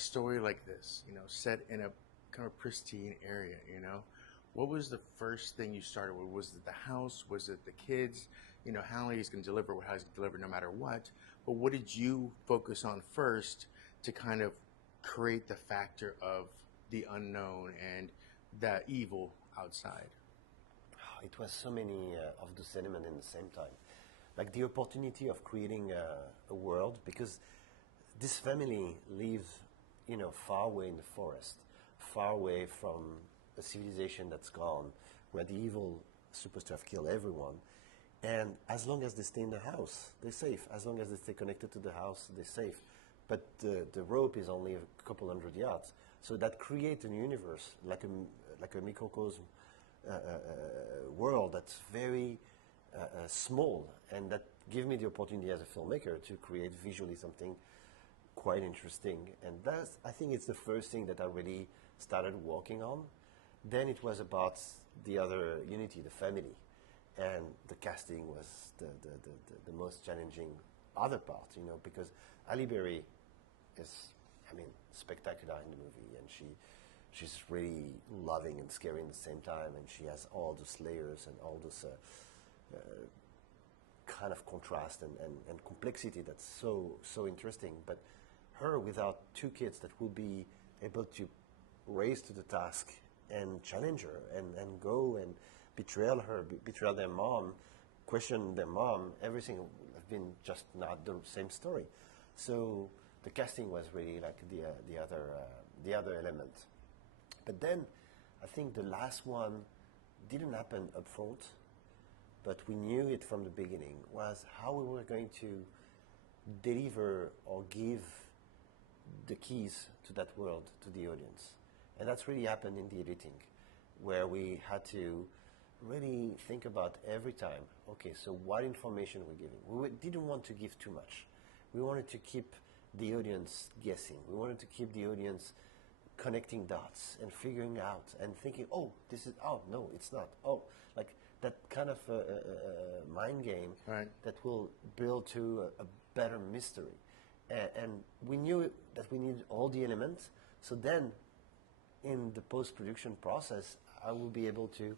story like this, set in a kind of pristine area, what was the first thing you started with? Was it the house? Was it the kids? Hallie is going to deliver what Hallie's going to deliver no matter what. But what did you focus on first to kind of create the factor of the unknown and the evil outside? It was so many of those elements in the same time. Like the opportunity of creating a world, because this family lives, far away in the forest, far away from a civilization that's gone, where the evil is supposed to have killed everyone. And as long as they stay in the house, they're safe. As long as they stay connected to the house, they're safe. But the rope is only a couple hundred yards. So that creates a universe, like a microcosm world that's very small. And that gives me the opportunity as a filmmaker to create visually something quite interesting. And that's, I think it's the first thing that I really started working on. Then it was about the other unity, the family. And the casting was the most challenging other part, because Halle Berry is, spectacular in the movie, and she's really loving and scary at the same time, and she has all those layers and all those kind of contrast and complexity that's so interesting. But her without two kids that will be able to raise to the task and challenge her and go and betrayal their mom, question their mom, everything have been just not the same story. So the casting was really like the other element. But then I think the last one didn't happen up front, but we knew it from the beginning, was how we were going to deliver or give the keys to that world to the audience. And that's really happened in the editing, where we had to really think about every time, okay, so what information we're giving. We didn't want to give too much. We wanted to keep the audience guessing. We wanted to keep the audience connecting dots and figuring out and thinking, oh, no, it's not. Oh, like that kind of mind game right. that will build to a better mystery. And we knew that we needed all the elements. So then in the post-production process, I will be able to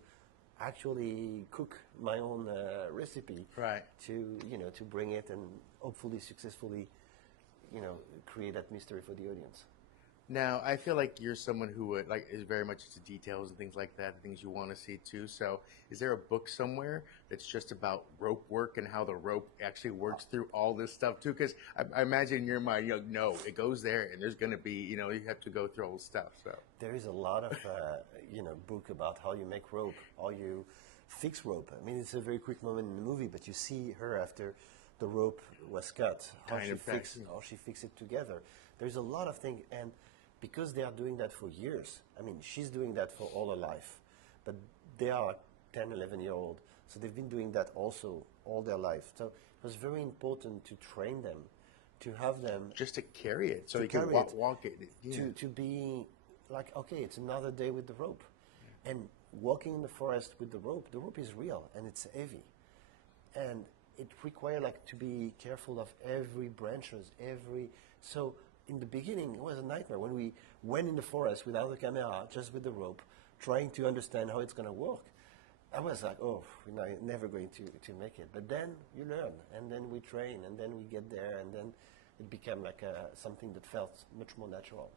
actually cook my own recipe right. to bring it and hopefully successfully create that mystery for the audience. Now, I feel like you're someone who is very much into details and things like that, things you want to see too. So is there a book somewhere that's just about rope work and how the rope actually works through all this stuff too? Because I imagine in your mind, no, it goes there and there's going to be, you have to go through all this stuff. So there is a lot of, book about how you make rope, how you fix rope. I mean, it's a very quick moment in the movie, but you see her after the rope was cut, how she fixed it together. There's a lot of things, and because they are doing that for years, she's doing that for all her life, but they are 10, 11-year-old, so they've been doing that also all their life. So it was very important to train them, to have them... Just to carry it, so you can walk it. Yeah. To be like, okay, it's another day with the rope. Yeah. And walking in the forest with the rope is real, and it's heavy. And it required to be careful of every branches, so in the beginning, it was a nightmare when we went in the forest without the camera, just with the rope, trying to understand how it's going to work. I was like, oh, we're never going to make it. But then you learn, and then we train, and then we get there, and then it became like something that felt much more natural.